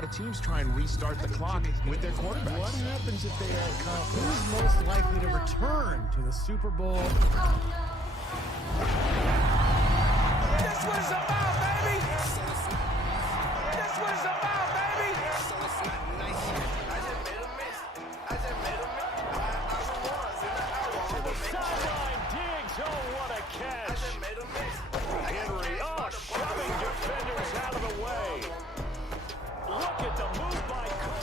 lot of teams try and restart the clock with their quarterbacks. What happens if they are confident? Who's most likely to return to the Super Bowl? That's what it's about, baby! That's what it's about, baby! So it's not nice. I just made a miss. I just made a miss. I was in the hour. To the sideline, Diggs. Oh, what a catch. I just made a miss. Henry, shoving defenders out of the way. Look at the move by Cook.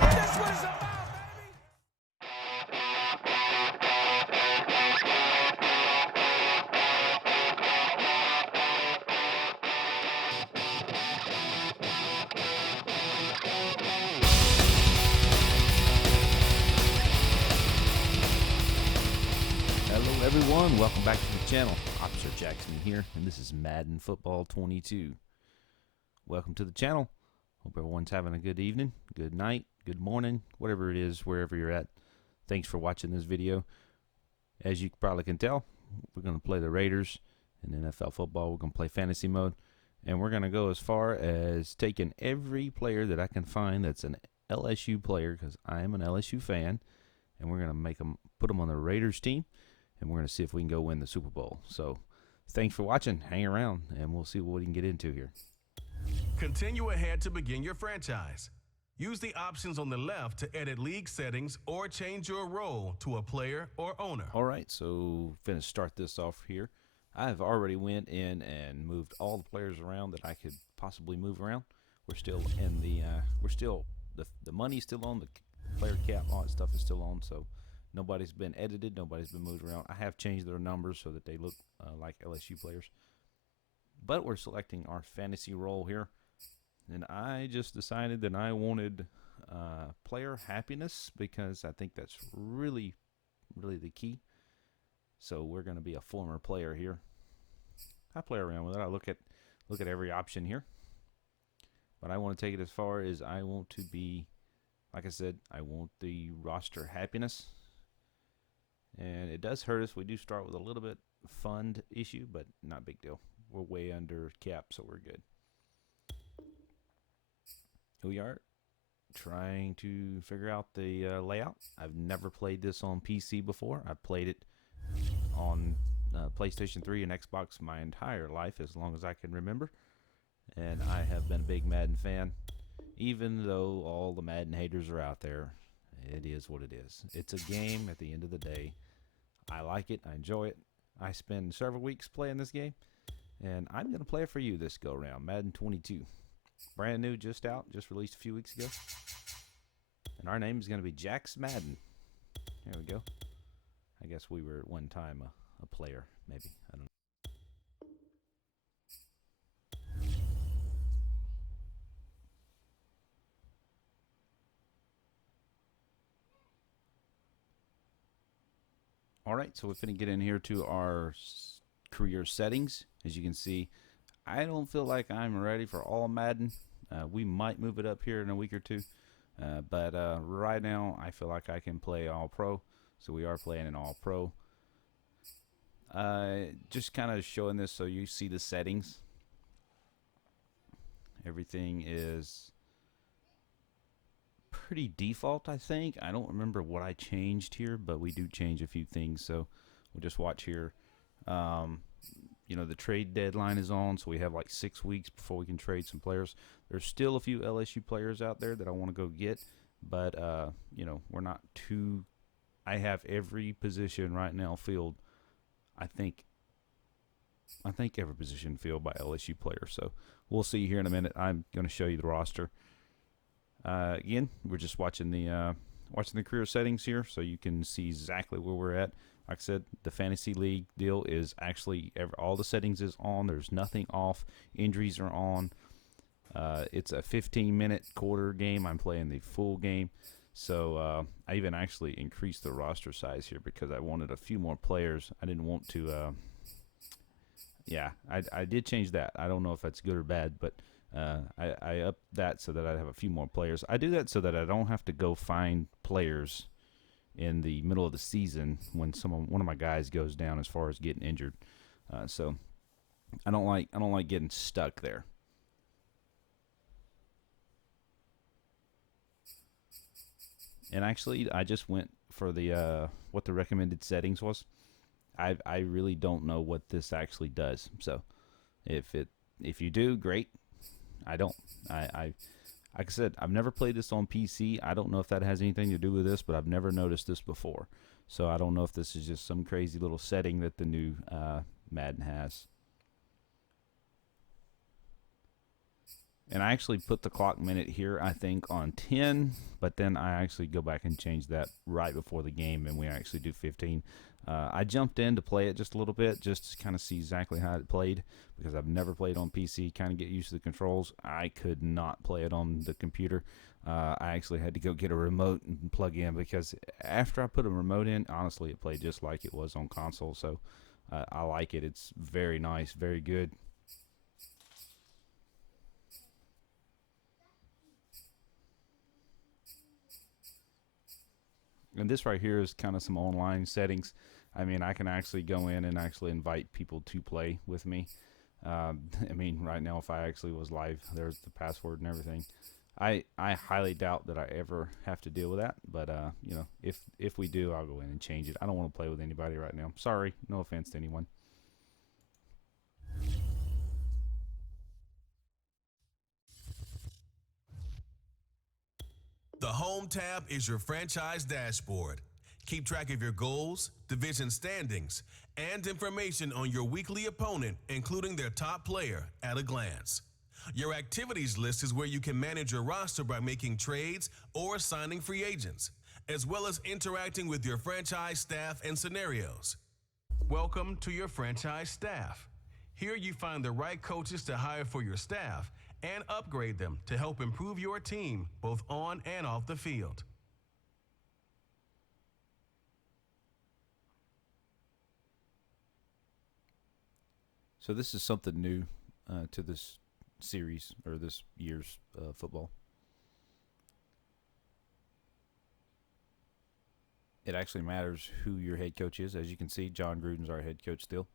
That's what it's about, baby! Hello everyone, welcome back to the channel. Officer Jackson here, and this is Madden Football 22. Welcome to the channel. Hope everyone's having a good evening, good night, good morning, whatever it is, wherever you're at. Thanks for watching this video. As you probably can tell, we're going to play the Raiders in NFL football. We're going to play fantasy mode, and we're going to go as far as taking every player that I can find that's an LSU player, because I am an LSU fan, and we're going to put them on the Raiders team. And we're going to see if we can go win the Super Bowl. So, thanks for watching. Hang around, and we'll see what we can get into here. Continue ahead to begin your franchise. Use the options on the left to edit league settings or change your role to a player or owner. All right, so finna start this off here. I've already went in and moved all the players around that I could possibly move around. We're still in the the money's still on, the player cap, all that stuff is still on, so nobody's been edited, nobody's been moved around. I have changed their numbers so that they look like LSU players. But we're selecting our fantasy role here. And I just decided that I wanted player happiness, because I think that's really, really the key. So we're going to be a former player here. I play around with it. I look at every option here. But I want to take it as far as I want to be, like I said, I want the roster happiness. And it does hurt us. We do start with a little bit fund issue, but not a big deal. We're way under cap, so we're good. Here we are trying to figure out the layout. I've never played this on PC before. I've played it on PlayStation 3 and Xbox my entire life, as long as I can remember. And I have been a big Madden fan. Even though all the Madden haters are out there, it is what it is. It's a game at the end of the day. I like it. I enjoy it. I spend several weeks playing this game, and I'm going to play it for you this go-around. Madden 22. Brand new, just out, just released a few weeks ago. And our name is going to be Jax Madden. There we go. I guess we were at one time a player, maybe. I don't know. All right, so we're going to get in here to our career settings. As you can see, I don't feel like I'm ready for all Madden. We might move it up here in a week or two. But right now, I feel like I can play all pro. So we are playing an all pro. Just kind of showing this so you see the settings. Everything is pretty default, I think. I don't remember what I changed here, but we do change a few things, so we'll just watch here. You know, the trade deadline is on, so we have like 6 weeks before we can trade some players. There's still a few LSU players out there that I want to go get, but you know, we're not too. I have every position right now filled. I think every position filled by LSU players. So we'll see here in a minute. I'm going to show you the roster. Again, we're just watching the career settings here, so you can see exactly where we're at. Like I said, the fantasy league deal is actually all the settings is on. There's nothing off. Injuries are on. It's a 15-minute quarter game. I'm playing the full game, so I even actually increased the roster size here because I wanted a few more players. I didn't want to. Yeah, I did change that. I don't know if that's good or bad, but. I upped that so that I have a few more players. I do that so that I don't have to go find players in the middle of the season when one of my guys goes down as far as getting injured. So I don't like getting stuck there. And actually, I just went for the what the recommended settings was. I really don't know what this actually does. So if you do, great. I don't. Like I said, I've never played this on PC. I don't know if that has anything to do with this, but I've never noticed this before. So I don't know if this is just some crazy little setting that the new Madden has. And I actually put the clock minute here, I think, on 10, but then I actually go back and change that right before the game, and we actually do 15. I jumped in to play it just a little bit, just to kind of see exactly how it played, because I've never played on PC, kind of get used to the controls. I could not play it on the computer. I actually had to go get a remote and plug in, because after I put a remote in, honestly, it played just like it was on console, so I like it. It's very nice, very good. And this right here is kind of some online settings. I mean, I can actually go in and actually invite people to play with me. I mean, right now, if I actually was live, there's the password and everything. I highly doubt that I ever have to deal with that. But, you know, if we do, I'll go in and change it. I don't want to play with anybody right now. Sorry. No offense to anyone. The Home tab is your franchise dashboard. Keep track of your goals, division standings, and information on your weekly opponent, including their top player, at a glance. Your activities list is where you can manage your roster by making trades or signing free agents, as well as interacting with your franchise staff and scenarios. Welcome to your franchise staff. Here you find the right coaches to hire for your staff and upgrade them to help improve your team both on and off the field. So this is something new to this series, or this year's football. It actually matters who your head coach is. As you can see, John Gruden's our head coach still.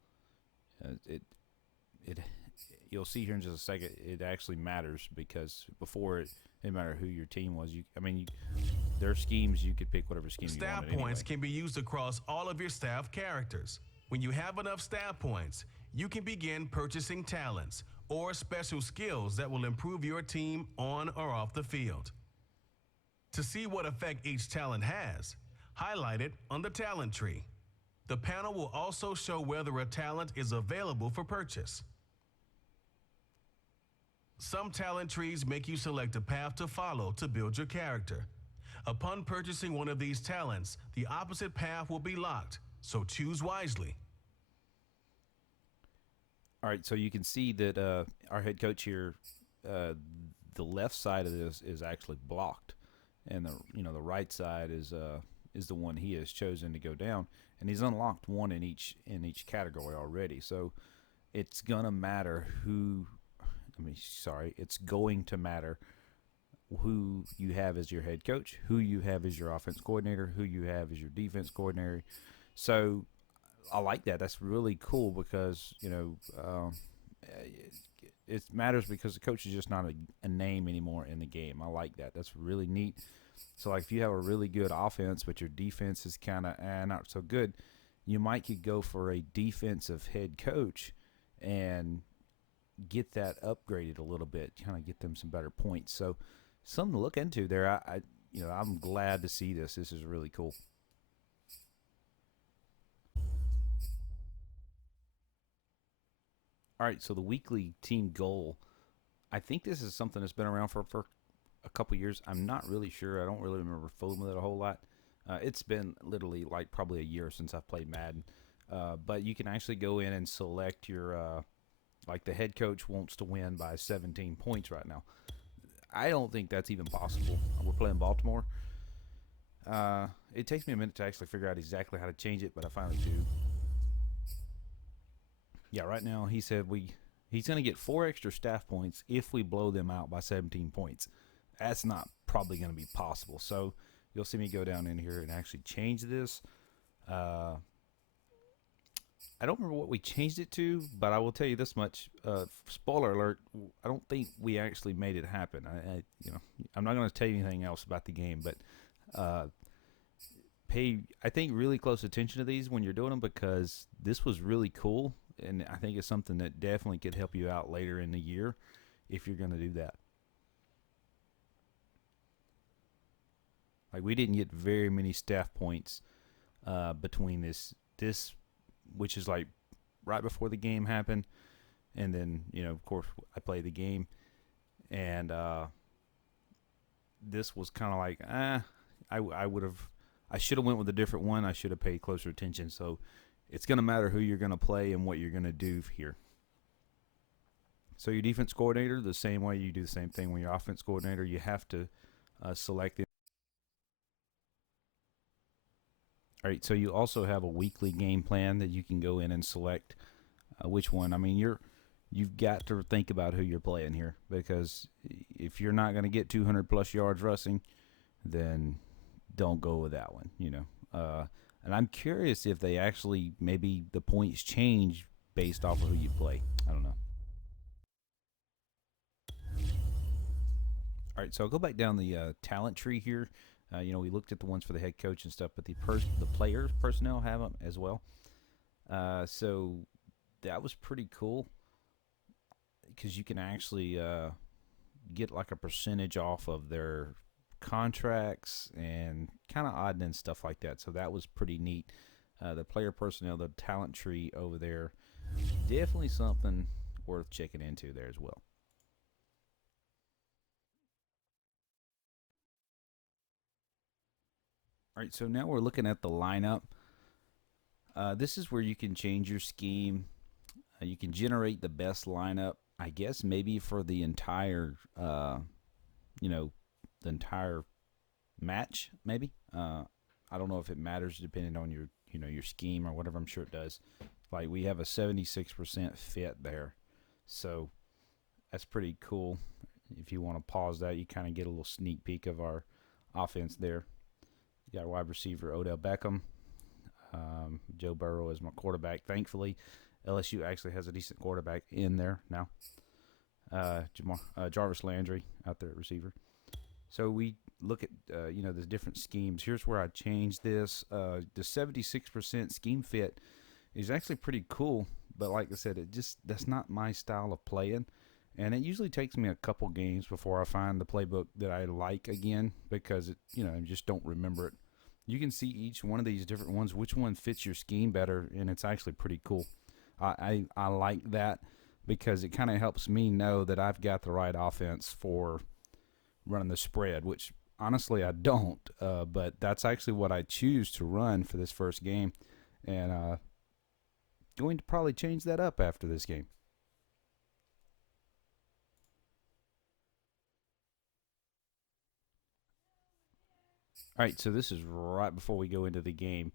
You'll see here in just a second, it actually matters, because before it didn't matter who your team was. Their schemes, you could pick whatever scheme you wanted. Staff points anyway. can be used across all of your staff characters. When you have enough staff points, you can begin purchasing talents or special skills that will improve your team on or off the field. To see what effect each talent has, highlight it on the talent tree. The panel will also show whether a talent is available for purchase. Some talent trees make you select a path to follow to build your character. Upon purchasing one of these talents, the opposite path will be locked, so choose wisely. All right, so you can see that our head coach here, the left side of this is actually blocked, and the right side is the one he has chosen to go down, and he's unlocked one in each category already. So it's gonna matter it's going to matter who you have as your head coach, who you have as your offense coordinator, who you have as your defense coordinator. So I like that. That's really cool, because it matters, because the coach is just not a name anymore in the game. I like that. That's really neat. So like if you have a really good offense but your defense is kind of not so good, you might could go for a defensive head coach and get that upgraded a little bit, kind of get them some better points. So something to look into there. I'm glad to see this. This is really cool. All right, so the weekly team goal, I think this is something that's been around for a couple years. I'm not really sure. I don't really remember fooling with it a whole lot. It's been literally like probably a year since I've played Madden. But you can actually go in and select your, like the head coach wants to win by 17 points right now. I don't think that's even possible. We're playing Baltimore. It takes me a minute to actually figure out exactly how to change it, but I finally do. Yeah, right now he said he's going to get 4 extra staff points if we blow them out by 17 points. That's not probably going to be possible. So you'll see me go down in here and actually change this. I don't remember what we changed it to, but I will tell you this much. Spoiler alert, I don't think we actually made it happen. I'm not going to tell you anything else about the game, but pay, I think, really close attention to these when you're doing them, because this was really cool, and I think it's something that definitely could help you out later in the year if you're going to do that. Like, we didn't get very many staff points between this, which is like right before the game happened, and then, of course, I played the game, and this was kind of like, I should have went with a different one. I should have paid closer attention. So it's going to matter who you're going to play and what you're going to do here. So your defense coordinator, the same way you do the same thing when your offense coordinator, you have to select it. All right, so you also have a weekly game plan that you can go in and select which one. I mean, you've got to think about who you're playing here, because if you're not going to get 200-plus yards rushing, then don't go with that one, And I'm curious if they actually, maybe the points change based off of who you play. I don't know. All right, so I'll go back down the talent tree here. We looked at the ones for the head coach and stuff, but the players, personnel have them as well. So that was pretty cool, because you can actually get like a percentage off of their contracts and kind of odd and stuff like that. So that was pretty neat. The player personnel, the talent tree over there, definitely something worth checking into there as well. All right, so now we're looking at the lineup. This is where you can change your scheme. You can generate the best lineup, I guess, maybe for the entire, the entire match, maybe. I don't know if it matters depending on your, your scheme or whatever. I'm sure it does. Like, we have a 76% fit there, so that's pretty cool. If you want to pause that, you kind of get a little sneak peek of our offense there. You got wide receiver Odell Beckham. Joe Burrow is my quarterback. Thankfully, LSU actually has a decent quarterback in there now. Jarvis Landry out there at receiver. So we look at, the different schemes. Here's where I changed this. The 76% scheme fit is actually pretty cool, but like I said, that's not my style of playing. And it usually takes me a couple games before I find the playbook that I like again, because I just don't remember it. You can see each one of these different ones, which one fits your scheme better, and it's actually pretty cool. I like that, because it kind of helps me know that I've got the right offense for running the spread, which honestly I don't, but that's actually what I choose to run for this first game, and going to probably change that up after this game. All right, so this is right before we go into the game.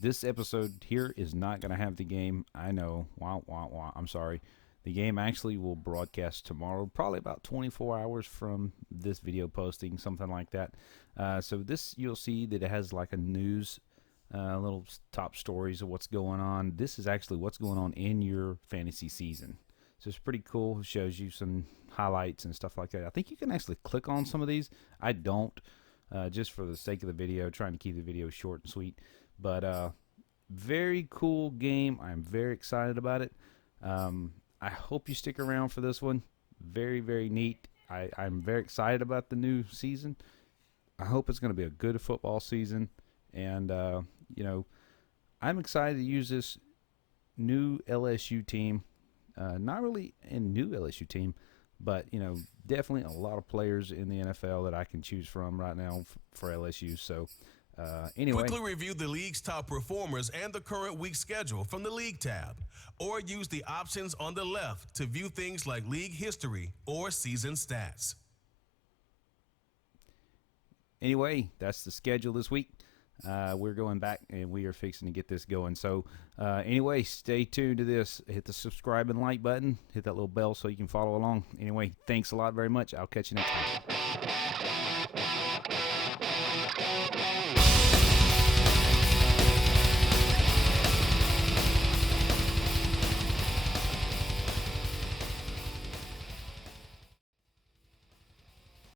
This episode here is not going to have the game. I know. Wah, wah, wah. I'm sorry. The game actually will broadcast tomorrow, probably about 24 hours from this video posting, something like that. So this, you'll see that it has like a news, little top stories of what's going on. This is actually what's going on in your fantasy season. So it's pretty cool. It shows you some highlights and stuff like that. I think you can actually click on some of these. I don't. Just for the sake of the video, trying to keep the video short and sweet. But very cool game. I'm very excited about it. I hope you stick around for this one. Very, very neat. I'm very excited about the new season. I hope it's going to be a good football season. And, I'm excited to use this new LSU team. Not really a new LSU team, but, definitely a lot of players in the NFL that I can choose from right now for LSU. So, anyway. Quickly review the league's top performers and the current week schedule from the League tab, or use the options on the left to view things like league history or season stats. Anyway, that's the schedule this week. We're going back, and we are fixing to get this going. So, anyway, stay tuned to this. Hit the subscribe and like button. Hit that little bell so you can follow along. Anyway, thanks a lot very much. I'll catch you next time.